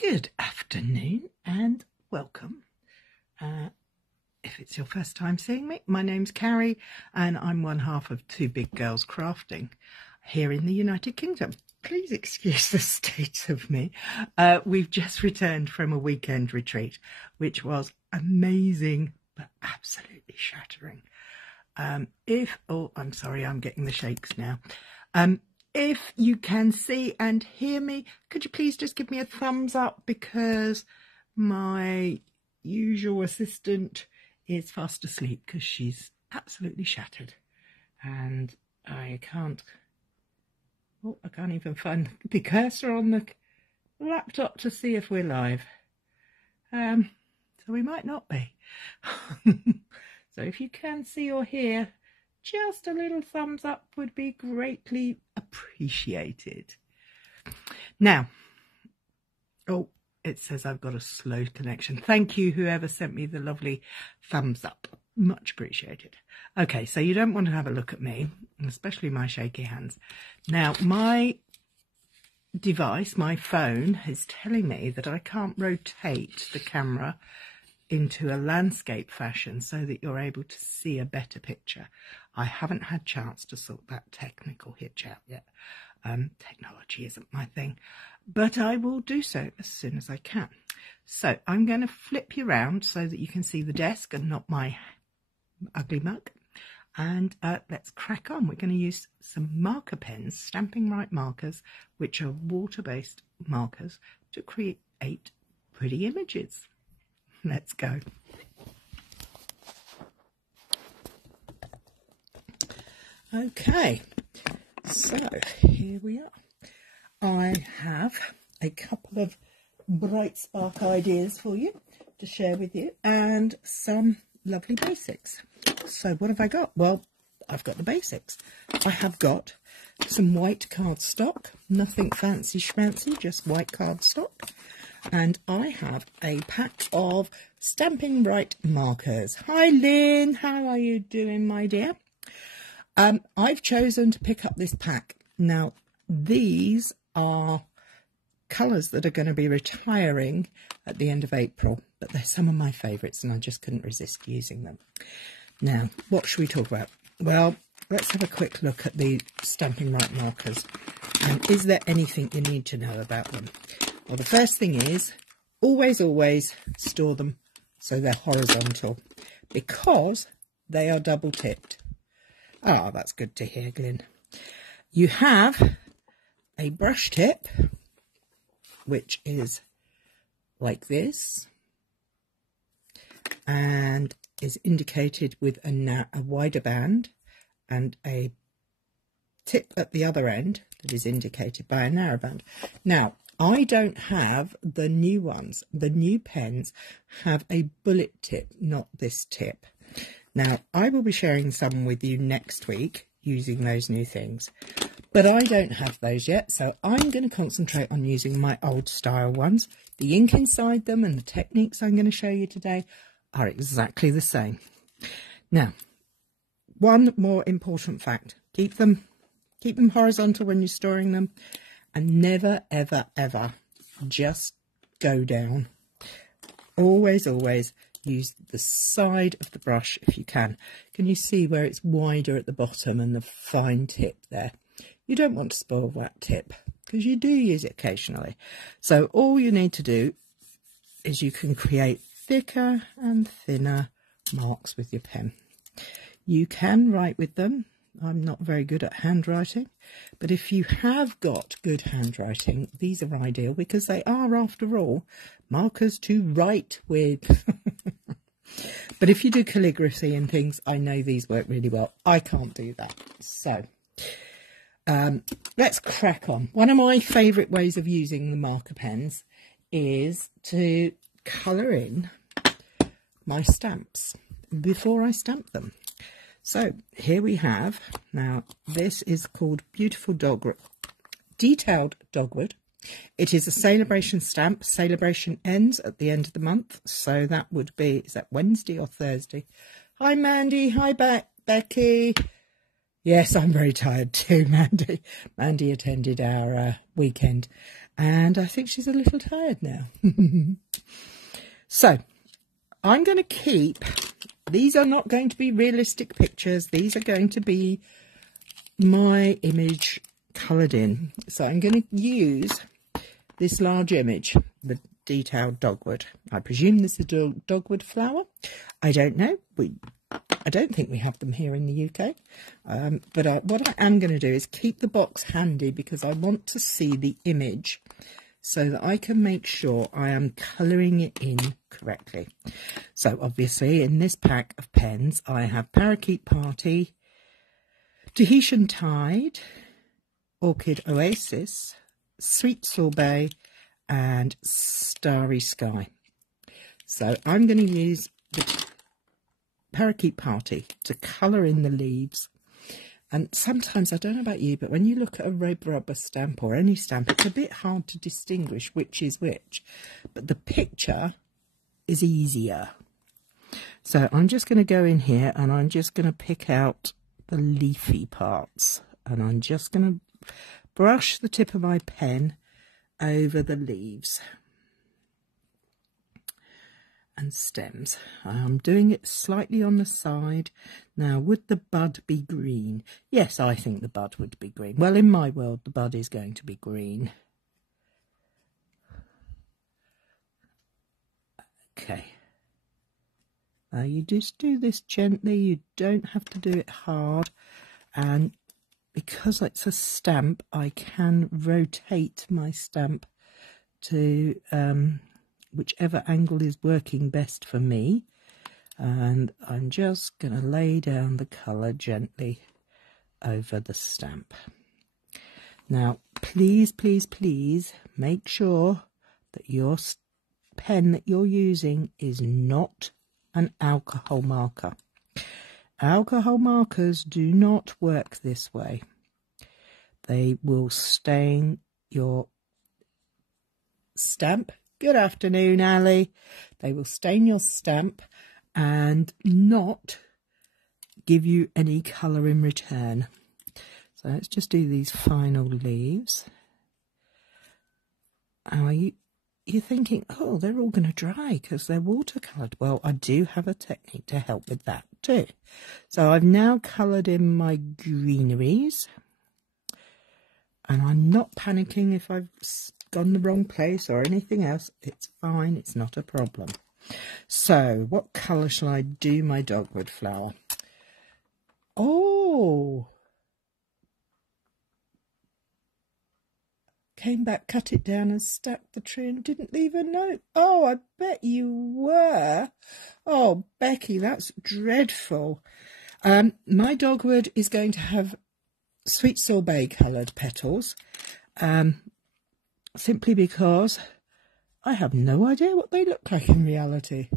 Good afternoon and welcome. If it's your first time seeing me, my name's Cary and I'm one half of Two Big Girls Crafting here in the United Kingdom. Please excuse the state of me. We've just returned from a weekend retreat, which was amazing but absolutely shattering. I'm sorry, I'm getting the shakes now. If you can see and hear me, could you please just give me a thumbs up, because my usual assistant is fast asleep because she's absolutely shattered and I can't even find the cursor on the laptop to see if we're live. So we might not be. So if you can see or hear, just a little thumbs up would be greatly appreciated. Now, oh, it says I've got a slow connection. Thank you, whoever sent me the lovely thumbs up. Much appreciated. Okay, so you don't want to have a look at me, especially my shaky hands. Now, my device, my phone, is telling me that I can't rotate the camera into a landscape fashion so that you're able to see a better picture. I haven't had a chance to sort that technical hitch out yet. Technology isn't my thing, but I will do so as soon as I can. So I'm going to flip you around so that you can see the desk and not my ugly mug. And let's crack on. We're going to use some marker pens, Stampin Write markers, which are water-based markers, to create pretty images. Let's go. Okay, so here we are. I have a couple of bright spark ideas for you to share with you and some lovely basics. So what have I got? Well, I've got the basics. I have got some white cardstock, nothing fancy schmancy, just white cardstock. And I have a pack of Stampin Write markers. Hi Lynn, how are you doing, my dear? I've chosen to pick up this pack. Now, these are colours that are going to be retiring at the end of April, but they're some of my favourites and I just couldn't resist using them. Now, what should we talk about? Well, let's have a quick look at the Stampin Write markers. And is there anything you need to know about them? Well, the first thing is always store them so they're horizontal, because they are double tipped. Ah, that's good to hear, Glyn. You have a brush tip, which is like this, and is indicated with a wider band, and a tip at the other end that is indicated by a narrow band. Now, I don't have the new ones. The new pens have a bullet tip, not this tip. Now, I will be sharing some with you next week using those new things, but I don't have those yet, so I'm going to concentrate on using my old style ones. The ink inside them and the techniques I'm going to show you today are exactly the same. Now, one more important fact: keep them horizontal when you're storing them. And never, ever, ever just go down. Always use the side of the brush if you can. Can you see where it's wider at the bottom and the fine tip there? You don't want to spoil that tip because you do use it occasionally. So all you need to do is you can create thicker and thinner marks with your pen. You can write with them. I'm not very good at handwriting, but if you have got good handwriting, these are ideal because they are, after all, markers to write with. But if you do calligraphy and things, I know these work really well. I can't do that. So let's crack on. One of my favourite ways of using the marker pens is to colour in my stamps before I stamp them. So here we have, now this is called Beautiful Detailed Dogwood. It is a celebration stamp. Celebration ends at the end of the month, so that would be, is that Wednesday or Thursday? Hi Mandy, hi Becky. Yes, I'm very tired too, Mandy. Mandy attended our weekend, and I think she's a little tired now. So, I'm going to keep... These are not going to be realistic pictures. These are going to be my image coloured in. So I'm going to use this large image, the detailed dogwood. I presume this is a dogwood flower. I don't know. I don't think we have them here in the UK. But what I am going to do is keep the box handy because I want to see the image so that I can make sure I am colouring it in correctly. So obviously in this pack of pens I have Parakeet Party, Tahitian Tide, Orchid Oasis, Sweet Sorbet and Starry Sky. So I'm going to use the Parakeet Party to colour in the leaves. And sometimes, I don't know about you, but when you look at a red rubber stamp or any stamp, it's a bit hard to distinguish which is which. But the picture is easier. So I'm just going to go in here and I'm just going to pick out the leafy parts. And I'm just going to brush the tip of my pen over the leaves and stems. I'm doing it slightly on the side. Now, would the bud be green? Yes, I think the bud would be green. Well, in my world, the bud is going to be green. Okay. Now, you just do this gently. You don't have to do it hard. And because it's a stamp, I can rotate my stamp to whichever angle is working best for me, and I'm just going to lay down the colour gently over the stamp. Now please make sure that your pen that you're using is not an alcohol marker. Alcohol markers do not work this way. They will stain your stamp. Good afternoon, Ali. They will stain your stamp and not give you any colour in return. So let's just do these final leaves. Are you're thinking, oh, they're all going to dry because they're watercoloured. Well, I do have a technique to help with that too. So I've now coloured in my greeneries. And I'm not panicking if I've gone the wrong place or anything else. It's fine. It's not a problem. So what colour shall I do my dogwood flower? Oh! Came back, cut it down and stacked the tree and didn't leave a note. Oh, I bet you were. Oh, Becky, that's dreadful. My dogwood is going to have Sweet Sorbet coloured petals, simply because I have no idea what they look like in reality.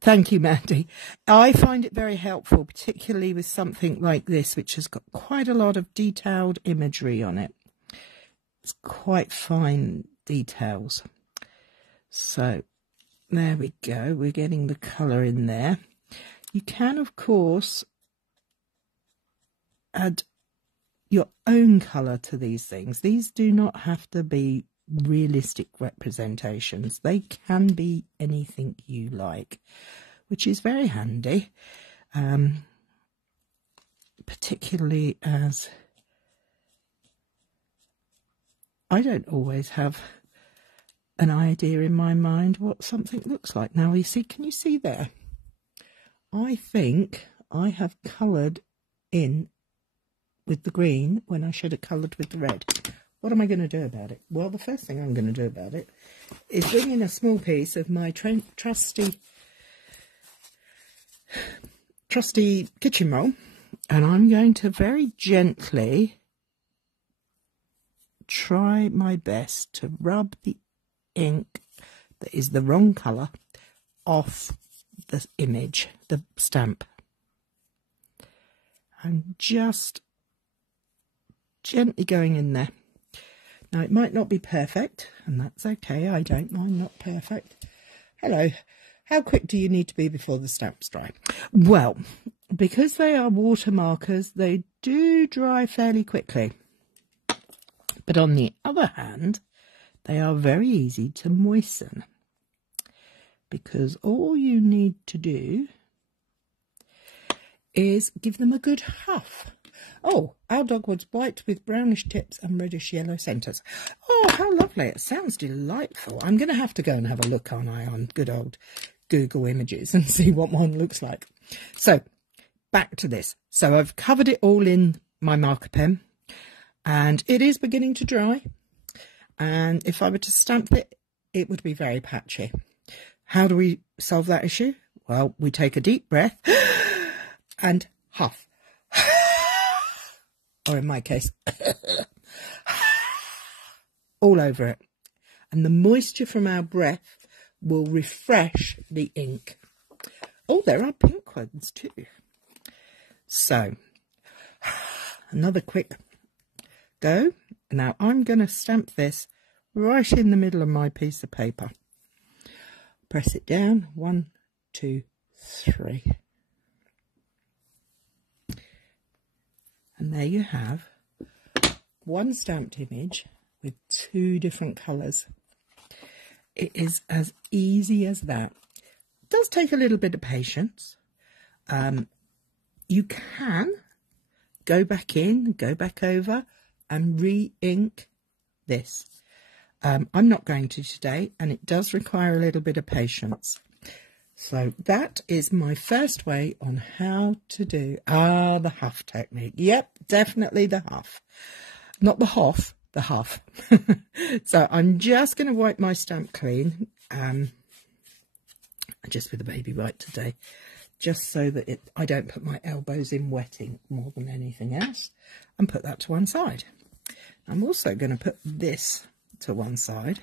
Thank you, Mandy. I find it very helpful, particularly with something like this, which has got quite a lot of detailed imagery on it. It's quite fine details. So there we go. We're getting the colour in there. You can, of course, add your own colour to these things. These do not have to be realistic representations. They can be anything you like, which is very handy, particularly as I don't always have an idea in my mind what something looks like. Now, you see, can you see there? I think I have coloured in with the green when I should have coloured with the red. What am I going to do about it? Well, the first thing I'm going to do about it is bring in a small piece of my trusty kitchen roll, and I'm going to very gently try my best to rub the ink that is the wrong colour off the image, the stamp. I'm just gently going in there. Now, it might not be perfect, and that's okay. I don't mind not perfect. Hello. How quick do you need to be before the stamp's dry? Well, because they are water markers, they do dry fairly quickly. But on the other hand, they are very easy to moisten, because all you need to do is give them a good huff. Oh, our dogwood's white with brownish tips and reddish yellow centres. Oh, how lovely. It sounds delightful. I'm going to have to go and have a look, aren't I, on good old Google Images and see what one looks like. So, back to this. So I've covered it all in my marker pen, and it is beginning to dry. And if I were to stamp it, it would be very patchy. How do we solve that issue? Well, we take a deep breath and huff. Or in my case, all over it. And the moisture from our breath will refresh the ink. Oh, there are pink ones too. So, another quick go. Now, I'm going to stamp this right in the middle of my piece of paper. Press it down. 1, 2, 3. And there you have one stamped image with 2 different colours. It is as easy as that. It does take a little bit of patience. You can go back in, go back over and re-ink this. I'm not going to today, and it does require a little bit of patience. So that is my first way on how to do the huff technique. Yep, definitely the huff. Not the hoff, the huff. So I'm just going to wipe my stamp clean, just with a baby wipe today, just so that I don't put my elbows in wet ink more than anything else, and put that to one side. I'm also going to put this to one side,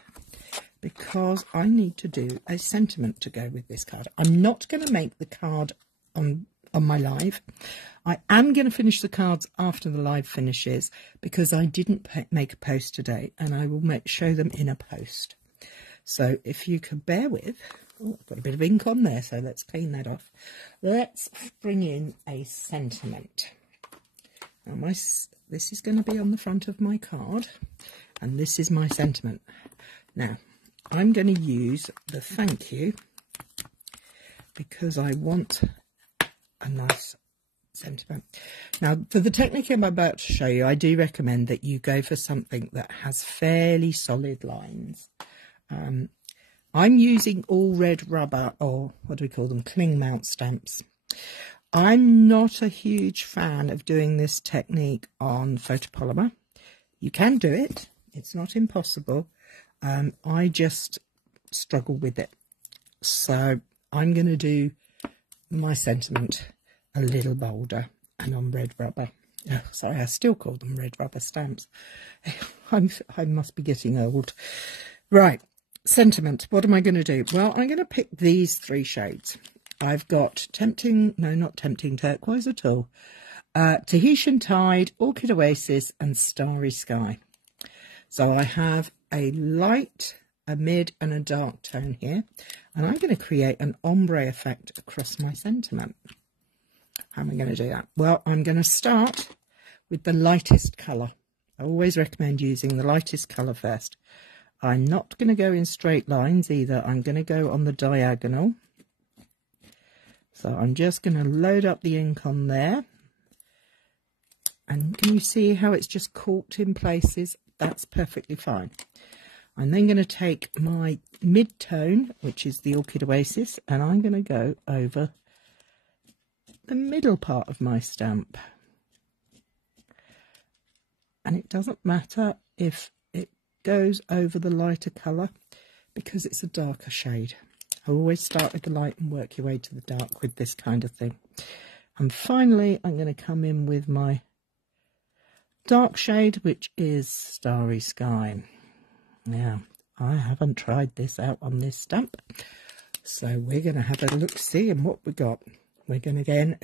because I need to do a sentiment to go with this card. I'm not going to make the card on my live. I am going to finish the cards after the live finishes, because I didn't make a post today, and I will show them in a post. So if you could bear with... Oh, I've got a bit of ink on there, so let's clean that off. Let's bring in a sentiment. Now this is going to be on the front of my card, and this is my sentiment. Now, I'm going to use the thank you, because I want a nice sentiment. Now, for the technique I'm about to show you, I do recommend that you go for something that has fairly solid lines. I'm using all red rubber, or what do we call them, cling mount stamps. I'm not a huge fan of doing this technique on photopolymer. You can do it, it's not impossible. I just struggle with it. So I'm going to do my sentiment a little bolder and on red rubber. Oh, sorry, I still call them red rubber stamps. I must be getting old. Right, sentiment. What am I going to do? Well, I'm going to pick these 3 shades. I've got not tempting turquoise at all. Tahitian Tide, Orchid Oasis and Starry Sky. So I have a light, a mid and a dark tone here, and I'm going to create an ombre effect across my sentiment. How am I going to do that? Well, I'm going to start with the lightest colour. I always recommend using the lightest colour first. I'm not going to go in straight lines either. I'm going to go on the diagonal. So I'm just going to load up the ink on there. And can you see how it's just caught in places? That's perfectly fine. I'm then going to take my mid-tone, which is the Orchid Oasis, and I'm going to go over the middle part of my stamp. And it doesn't matter if it goes over the lighter colour, because it's a darker shade. I always start with the light and work your way to the dark with this kind of thing. And finally, I'm going to come in with my dark shade, which is Starry Sky. Now, I haven't tried this out on this stamp, so we're going to have a look-see and what we got. We're going to again,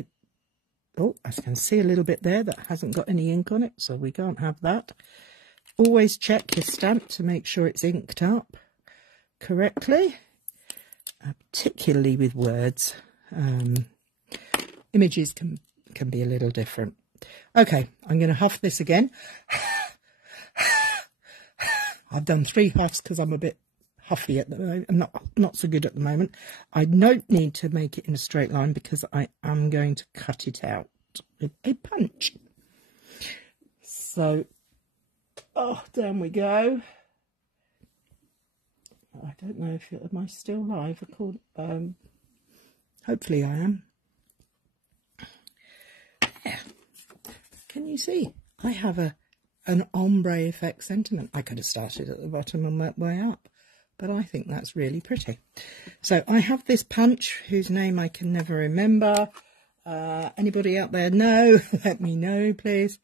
oh, I can see a little bit there that hasn't got any ink on it, so we can't have that. Always check your stamp to make sure it's inked up correctly, particularly with words. images can be a little different. Okay, I'm going to huff this again. I've done 3 huffs because I'm a bit huffy at the moment. I'm not so good at the moment. I don't need to make it in a straight line because I am going to cut it out with a punch. So, down we go. I don't know if am I still live? Hopefully I am. Yeah. Can you see? I have an ombre effect sentiment. I could have started at the bottom and worked way up, but I think that's really pretty. So I have this punch whose name I can never remember. Anybody out there know? Let me know, please.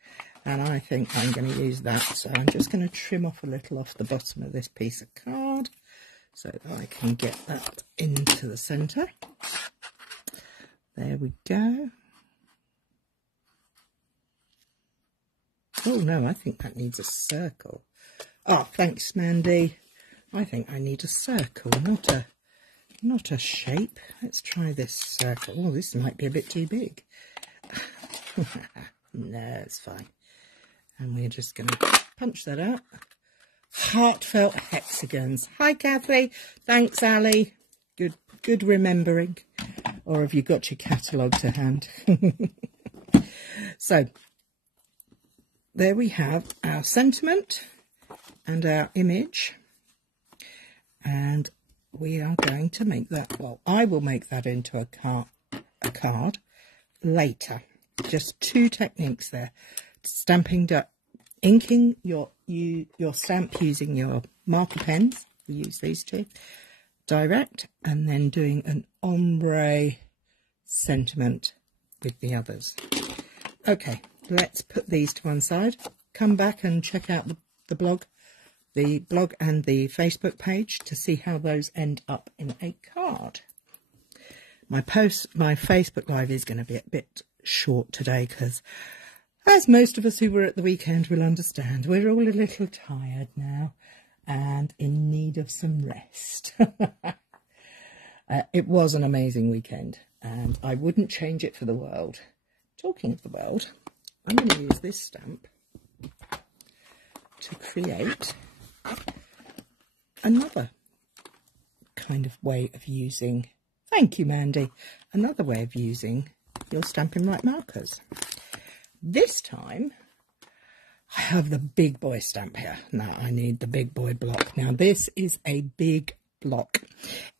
And I think I'm going to use that. So I'm just going to trim off a little off the bottom of this piece of card so that I can get that into the centre. There we go. Oh no, I think that needs a circle. Oh, thanks, Mandy. I think I need a circle, not a shape. Let's try this circle. Oh, this might be a bit too big. No, it's fine. And we're just going to punch that out. Heartfelt hexagons. Hi, Kathy. Thanks, Ali. Good remembering. Or have you got your catalogue to hand? So, there we have our sentiment and our image. And we are going to make that, well, I will make that into a card later. Just 2 techniques there. Inking your stamp using your marker pens. We use these 2. Direct, and then doing an ombre sentiment with the others. Okay, let's put these to one side. Come back and check out the blog and the Facebook page to see how those end up in a card. My Facebook Live is going to be a bit short today because, as most of us who were at the weekend will understand, we're all a little tired now and in need of some rest. It was an amazing weekend and I wouldn't change it for the world. Talking of the world, I'm going to use this stamp to create another kind of way of using, thank you, Mandy, another way of using your Stampin' Write markers. This time I have the big boy stamp here. Now I need the big boy block. Now this is a big block.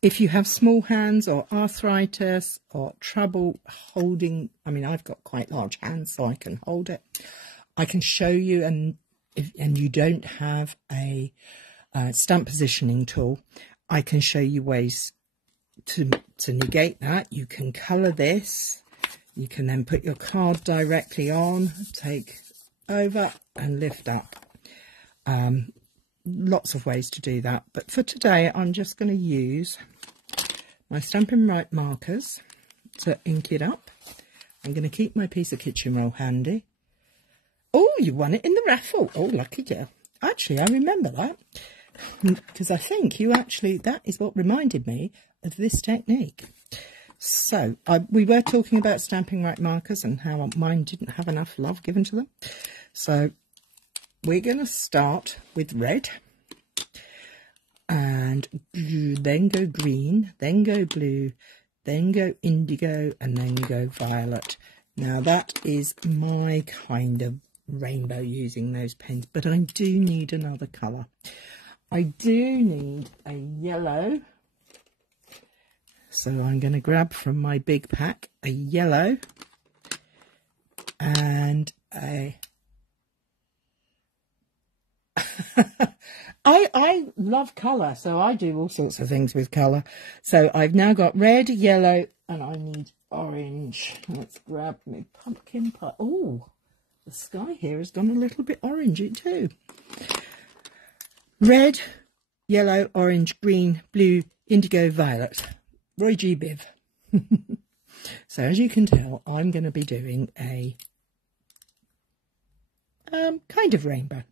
If you have small hands or arthritis or trouble holding, I mean, I've got quite large hands so I can hold it. I can show you, and you don't have a stamp positioning tool, I can show you ways to negate that. You can colour this. You can then put your card directly on, take over and lift up. Lots of ways to do that. But for today, I'm just going to use my Stampin' Write markers to ink it up. I'm going to keep my piece of kitchen roll handy. Oh, you won it in the raffle. Oh, lucky girl. Actually, I remember that because I think you actually, that is what reminded me of this technique. So, we were talking about Stampin' Write markers and how mine didn't have enough love given to them. So, we're going to start with red and then go green, then go blue, then go indigo, and then go violet. Now, that is my kind of rainbow using those pens, but I do need another colour. I do need a yellow. So I'm going to grab from my big pack a yellow and a... I love colour, so I do all sorts of things with colour. So I've now got red, yellow, and I need orange. Let's grab my pumpkin pie. Oh, the sky here has gone a little bit orangey too. Red, yellow, orange, green, blue, indigo, violet. Roy G. Biv. So as you can tell, I'm going to be doing a kind of rainbow.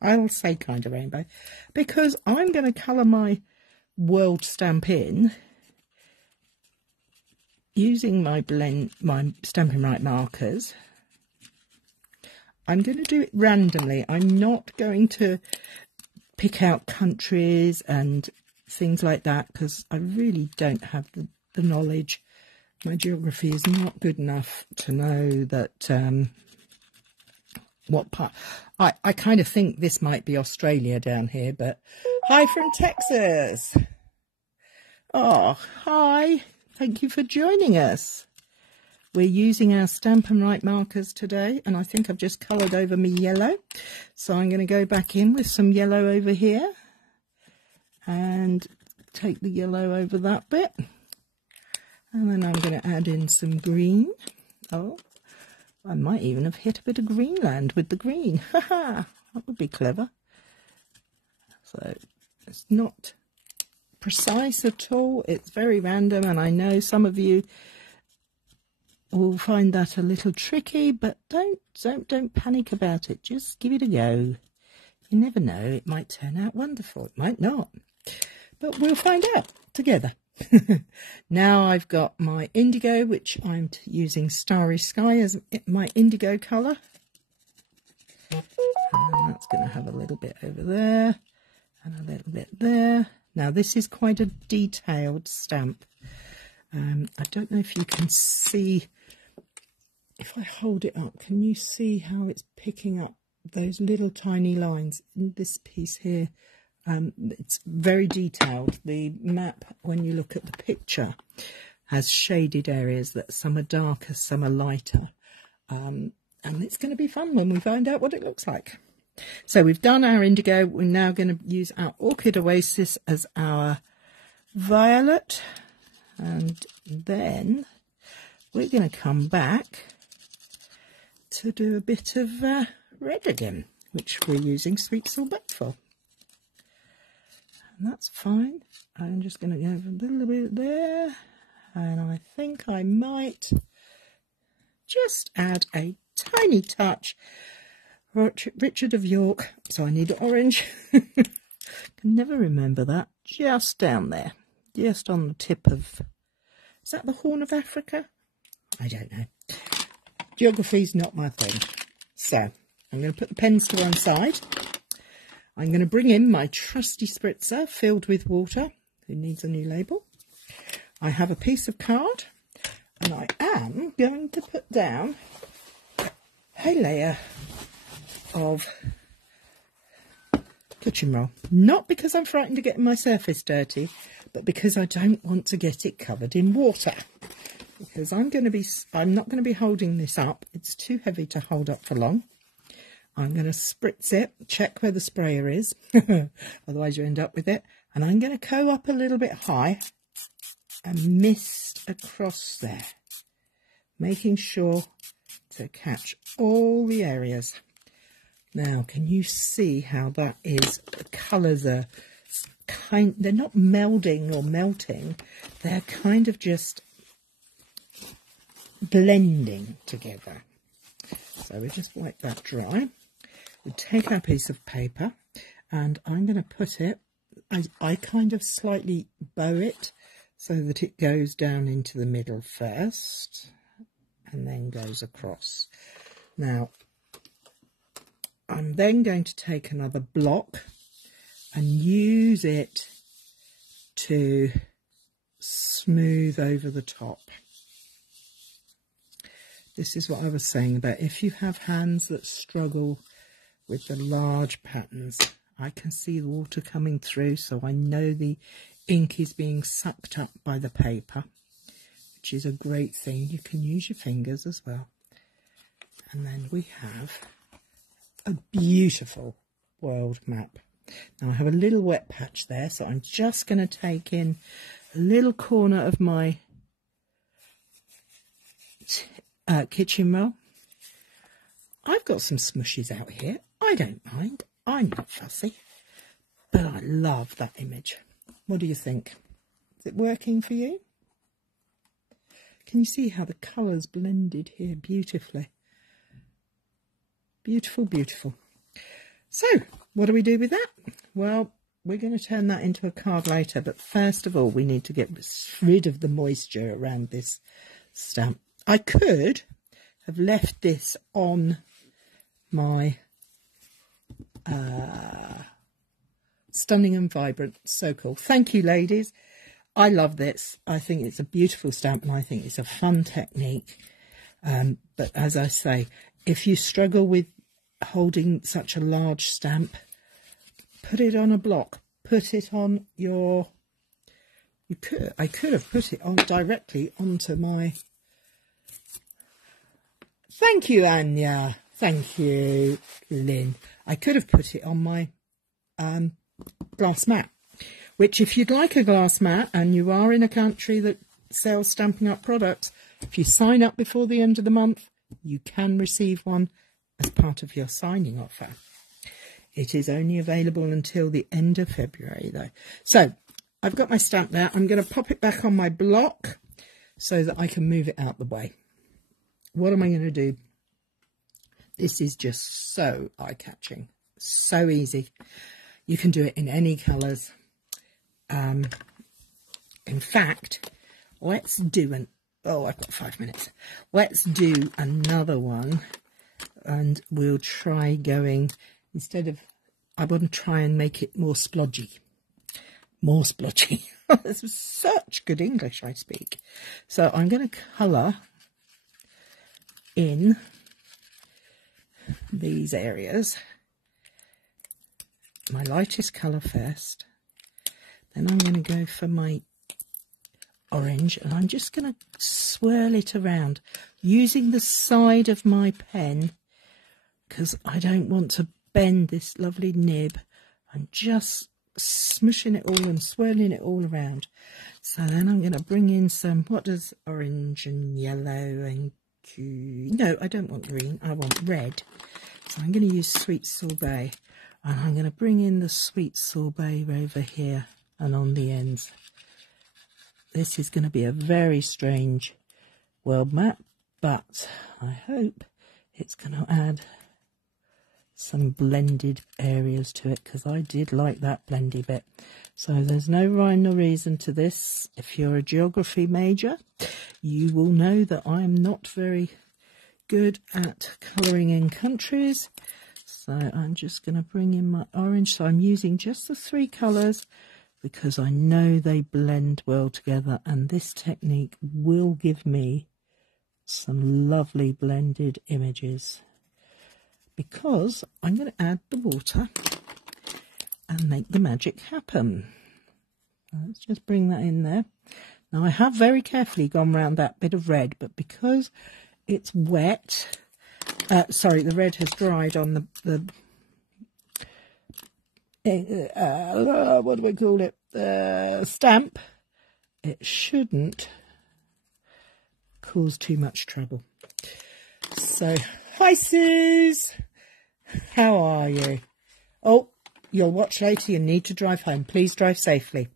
I'll say kind of rainbow because I'm going to colour my world stamp in using my Stampin' Write markers, I'm going to do it randomly. I'm not going to pick out countries and things like that because I really don't have the knowledge. My geography is not good enough to know that what part. I kind of think this might be Australia down here, but hi from Texas. Oh, hi. Thank you for joining us. We're using our Stampin' Write markers today, and I think I've just coloured over me yellow. So I'm going to go back in with some yellow over here and take the yellow over that bit. And then I'm going to add in some green. Oh, I might even have hit a bit of Greenland with the green. Haha, that would be clever. So it's not precise at all. It's very random, and I know some of you will find that a little tricky, but don't panic about it. Just give it a go. You never know, it might turn out wonderful. It might not, but we'll find out together. Now I've got my indigo, which I'm using Starry Sky as my indigo colour, and that's going to have a little bit over there and a little bit there. Now this is quite a detailed stamp. I don't know if you can see, if I hold it up, can you see how it's picking up those little tiny lines in this piece here? It's very detailed. The map, when you look at the picture, has shaded areas that some are darker, some are lighter. And it's going to be fun when we find out what it looks like. So we've done our indigo. We're now going to use our Orchid Oasis as our violet. And then we're going to come back to do a bit of red again, which we're using Sweet Sorbet for. And that's fine. I'm just going to go a little bit there. And I think I might just add a tiny touch. Richard of York. So I need orange. Can never remember that. Just down there. Just on the tip of, is that the Horn of Africa? I don't know. Geography's not my thing. So I'm going to put the pens to one side. I'm going to bring in my trusty spritzer filled with water. Who needs a new label? I have a piece of card, and I am going to put down a layer of kitchen roll. Not because I'm frightened of getting my surface dirty, but because I don't want to get it covered in water. Because I'm not going to be holding this up. It's too heavy to hold up for long. I'm going to spritz it, check where the sprayer is, otherwise you end up with it. And I'm going to go up a little bit high and mist across there, making sure to catch all the areas. Now, can you see how that is? The colours are they're not melding or melting, they're kind of just blending together. So we just wipe that dry. We take our piece of paper, and I'm going to put it, I kind of slightly bow it so that it goes down into the middle first and then goes across. Now, I'm then going to take another block and use it to smooth over the top. This is what I was saying about if you have hands that struggle with the large patterns. I can see the water coming through, so I know the ink is being sucked up by the paper, which is a great thing. You can use your fingers as well. And then we have a beautiful world map. Now I have a little wet patch there, so I'm just going to take in a little corner of my kitchen roll. I've got some smushies out here. I don't mind. I'm not fussy. But I love that image. What do you think? Is it working for you? Can you see how the colours blended here beautifully? Beautiful, beautiful. So, what do we do with that? Well, we're going to turn that into a card later, but first of all we need to get rid of the moisture around this stamp. I could have left this on my Stunning and Vibrant. So cool. Thank you, ladies. I love this. I think it's a beautiful stamp and I think it's a fun technique. But as I say, if you struggle with holding such a large stamp, put it on a block. Put it on your... I could have put it on directly onto my... Thank you, Anya. Thank you, Lynn. I could have put it on my glass mat, which if you'd like a glass mat and you are in a country that sells Stampin' Up products, if you sign up before the end of the month, you can receive one as part of your signing offer. It is only available until the end of February, though. So I've got my stamp there. I'm going to pop it back on my block so that I can move it out the way. What am I going to do? This is just so eye-catching, so easy. You can do it in any colours. In fact, let's do an... Oh, I've got 5 minutes. Let's do another one, and we'll try going... Instead of... I want to try and make it more splodgy. More splodgy. This is such good English I speak. So I'm going to colour in these areas. My lightest colour first. Then I'm going to go for my orange, and I'm just going to swirl it around using the side of my pen because I don't want to bend this lovely nib. I'm just smushing it all and swirling it all around. So then I'm going to bring in some, what does orange and yellow and no, I don't want green, I want red. So I'm going to use Sweet Sorbet, and I'm going to bring in the Sweet Sorbet over here and on the ends. This is going to be a very strange world map, but I hope it's going to add some blended areas to it, because I did like that blendy bit. So there's no rhyme or reason to this. If you're a geography major, you will know that I'm not very good at colouring in countries. So I'm just going to bring in my orange. So I'm using just the 3 colours because I know they blend well together, and this technique will give me some lovely blended images, because I'm going to add the water and make the magic happen. Let's just bring that in there. Now I have very carefully gone round that bit of red, but because it's wet, sorry, the red has dried on the what do we call it? Stamp. It shouldn't cause too much trouble. So, hi Suze! How are you? Oh, you'll watch later. You need to drive home. Please drive safely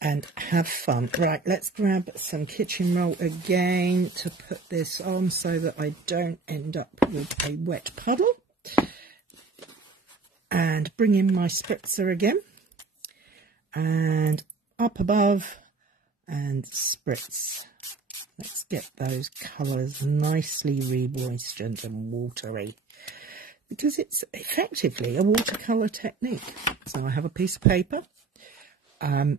and have fun. Right, let's grab some kitchen roll again to put this on so that I don't end up with a wet puddle. And bring in my spritzer again. And up above and spritz. Let's get those colours nicely re-moistened and watery, because it's effectively a watercolour technique. So I have a piece of paper. I'm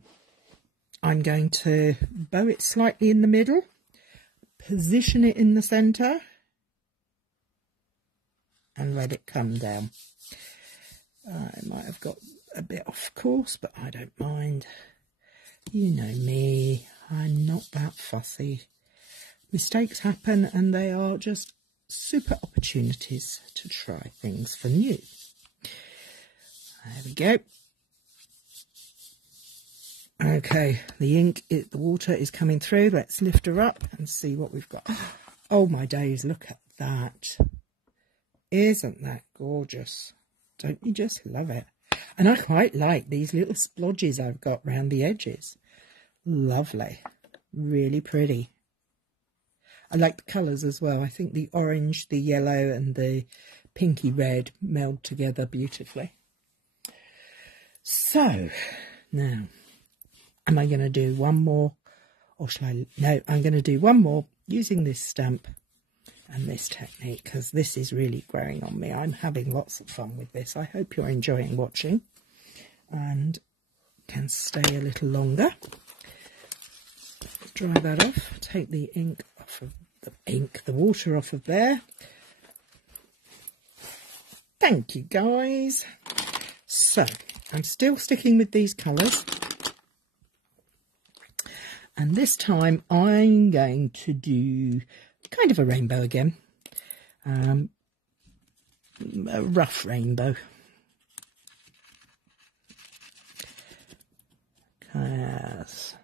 going to bow it slightly in the middle, position it in the centre, and let it come down. I might have got a bit off course, but I don't mind. You know me, I'm not that fussy. Mistakes happen, and they are just super opportunities to try things for new. There we go. Okay, the ink, the water is coming through. Let's lift her up and see what we've got. Oh my days, look at that. Isn't that gorgeous? Don't you just love it? And I quite like these little splodges I've got round the edges. Lovely. Really pretty. I like the colours as well. I think the orange, the yellow and the pinky red meld together beautifully. So So now, am I going to do one more, or shall I? No, I'm going to do one more using this stamp and this technique, because this is really growing on me. I'm having lots of fun with this. I hope you're enjoying watching and can stay a little longer. Dry that off, take the ink off of the water off of there. Thank you, guys. So I'm still sticking with these colours, and this time I'm going to do kind of a rainbow again, a rough rainbow. Because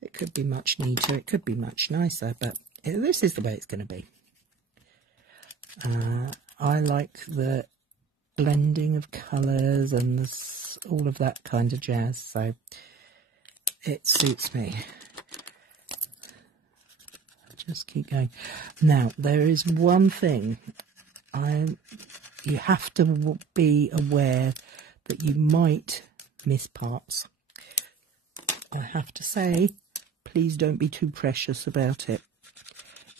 it could be much neater, it could be much nicer, but this is the way it's going to be. I like the blending of colours and all of that kind of jazz, so it suits me. Just keep going. Now, there is one thing you have to be aware that you might miss parts. I have to say, please don't be too precious about it.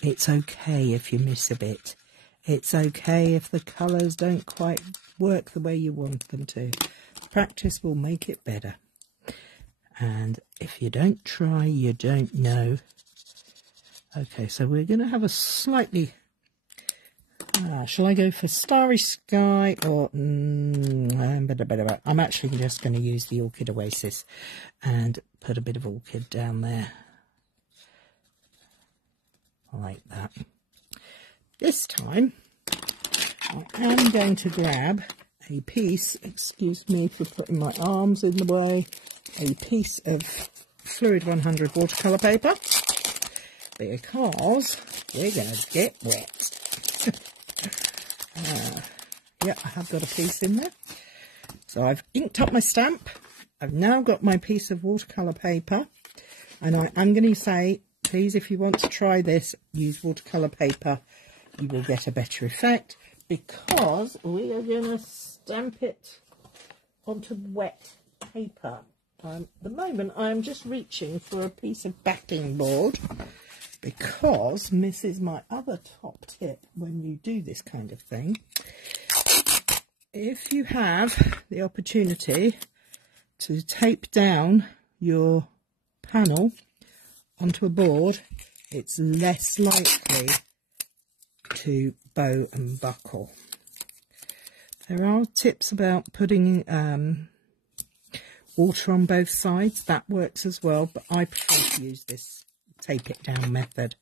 It's okay if you miss a bit. It's okay if the colours don't quite work the way you want them to. Practice will make it better. And if you don't try, you don't know. Okay, so we're going to have a slightly... shall I go for Starry Sky or... I'm actually just going to use the Orchid Oasis and put a bit of orchid down there. Like that. This time, I am going to grab a piece, excuse me for putting my arms in the way, a piece of Fluid 100 watercolour paper, because we're going to get wet. Yeah, I have got a piece in there. So I've inked up my stamp. I've now got my piece of watercolour paper, and I'm going to say, please, if you want to try this, use watercolour paper. You will get a better effect, because we are going to stamp it onto wet paper. At the moment, I'm just reaching for a piece of backing board, because this is my other top tip when you do this kind of thing. If you have the opportunity to tape down your panel onto a board, it's less likely to bow and buckle. There are tips about putting water on both sides. That works as well, but I prefer to use this tape it down method.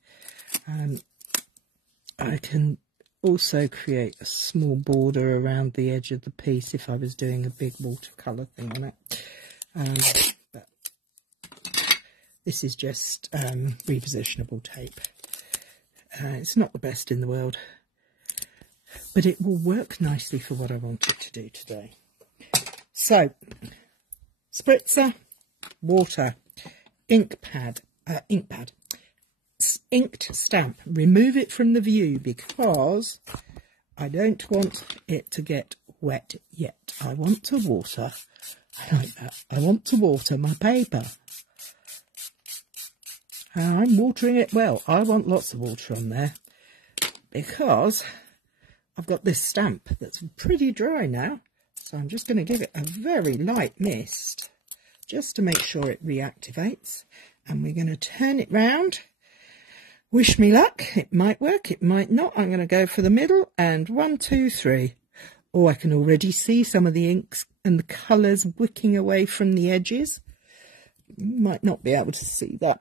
I can also create a small border around the edge of the piece if I was doing a big watercolour thing on it. But this is just repositionable tape. It's not the best in the world, but it will work nicely for what I want it to do today. So, spritzer, water, inked stamp. Remove it from the view because I don't want it to get wet yet. I want to water. I like that. I want to water my paper. And I'm watering it well. I want lots of water on there because I've got this stamp that's pretty dry now. So I'm just going to give it a very light mist just to make sure it reactivates. And we're going to turn it round. Wish me luck. It might work, it might not. I'm going to go for the middle and 1, 2, 3. Oh, I can already see some of the inks and the colours wicking away from the edges. You might not be able to see that.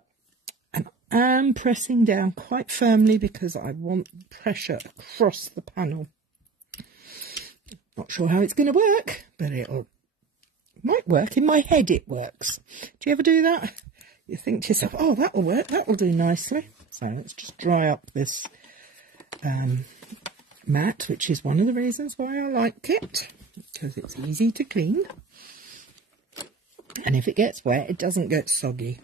And I'm pressing down quite firmly because I want pressure across the panel. Not sure how it's going to work, but it might work. In my head it works. Do you ever do that? You think to yourself, oh, that'll work, that'll do nicely. So let's just dry up this mat, which is one of the reasons why I like it, because it's easy to clean. And if it gets wet, it doesn't get soggy,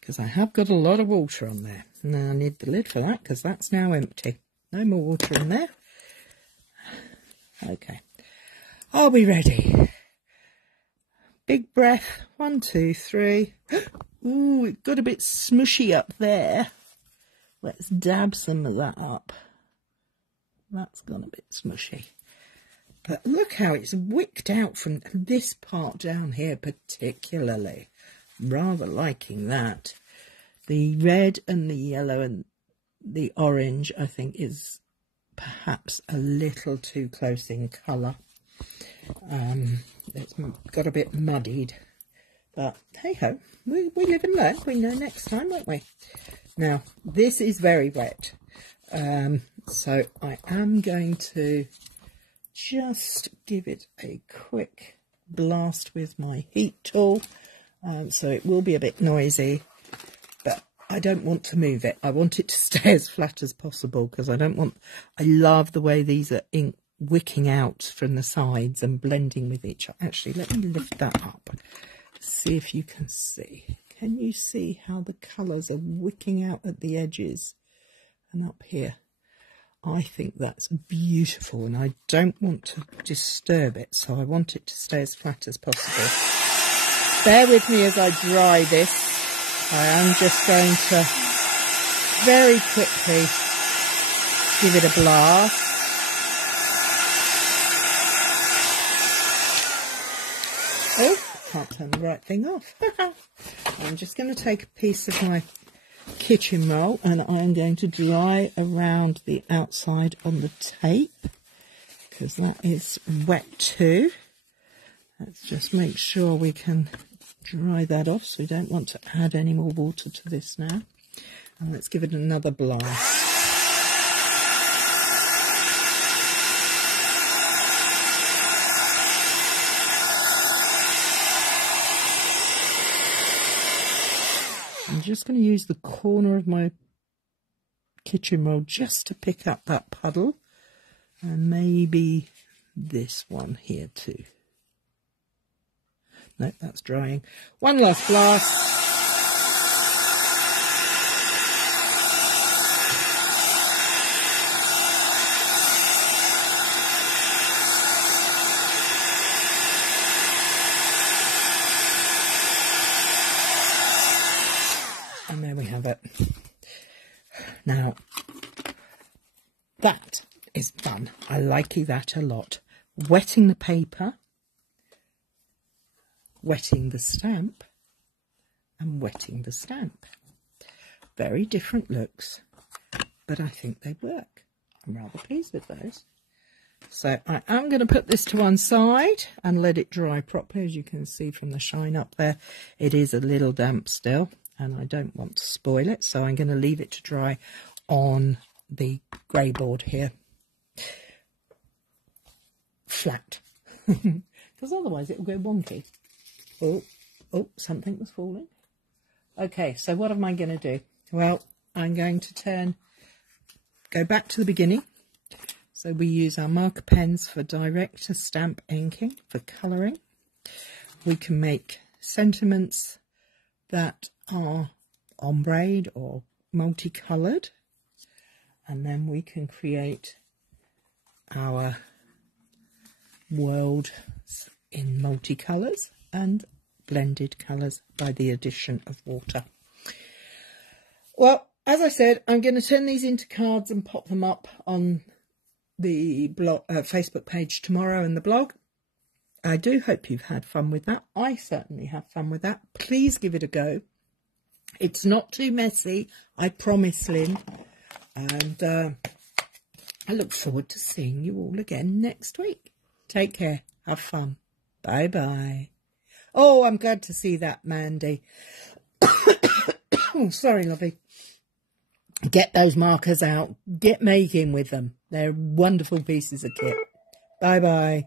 because I have got a lot of water on there. Now I need the lid for that, because that's now empty. No more water in there. Okay, are we ready? Big breath. 1, 2, 3. Ooh, it got a bit smushy up there. Let's dab some of that up. That's gone a bit smushy. But look how it's wicked out from this part down here particularly. Rather liking that. The red and the yellow and the orange, I think, is perhaps a little too close in colour. It's got a bit muddied. But hey-ho, we live and learn. We know next time, won't we? Now, this is very wet. So I am going to just give it a quick blast with my heat tool. So it will be a bit noisy, but I don't want to move it. I want it to stay as flat as possible because I love the way these are wicking out from the sides and blending with each other. Actually, let me lift that up. See if you can see. Can you see how the colours are wicking out at the edges and up here? I think that's beautiful, and I don't want to disturb it, so I want it to stay as flat as possible. Bear with me as I dry this. I am just going to very quickly give it a blast. Oh, can't turn the right thing off. I'm just going to take a piece of my kitchen roll and I'm going to dry around the outside on the tape because that is wet too. Let's just make sure we can dry that off, so we don't want to add any more water to this now. And let's give it another blast. I'm just going to use the corner of my kitchen roll just to pick up that puddle, and maybe this one here too. No, that's drying. One last blast. And there we have it. Now, that is fun. I like that a lot. Wetting the paper, wetting the stamp, and wetting the stamp. Very different looks, but I think they work. I'm rather pleased with those. So I am going to put this to one side and let it dry properly. As you can see from the shine up there, it is a little damp still, and I don't want to spoil it, so I'm going to leave it to dry on the grey board here. Flat. Because otherwise it will go wonky. Oh, something was falling. Okay, so what am I going to do? Well, I'm going to go back to the beginning. So we use our marker pens for direct to stamp inking, for colouring. We can make sentiments that are ombre or multicoloured. And then we can create our world in multicolours and blended colours by the addition of water. Well, as I said, I'm going to turn these into cards and pop them up on the blog, Facebook page tomorrow and the blog. I do hope you've had fun with that. I certainly have fun with that. Please give it a go. It's not too messy, I promise, Lynn. And I look forward to seeing you all again next week. Take care. Have fun. Bye-bye. Oh, I'm glad to see that, Mandy. Oh, sorry, lovey. Get those markers out. Get making with them. They're wonderful pieces of kit. Bye-bye.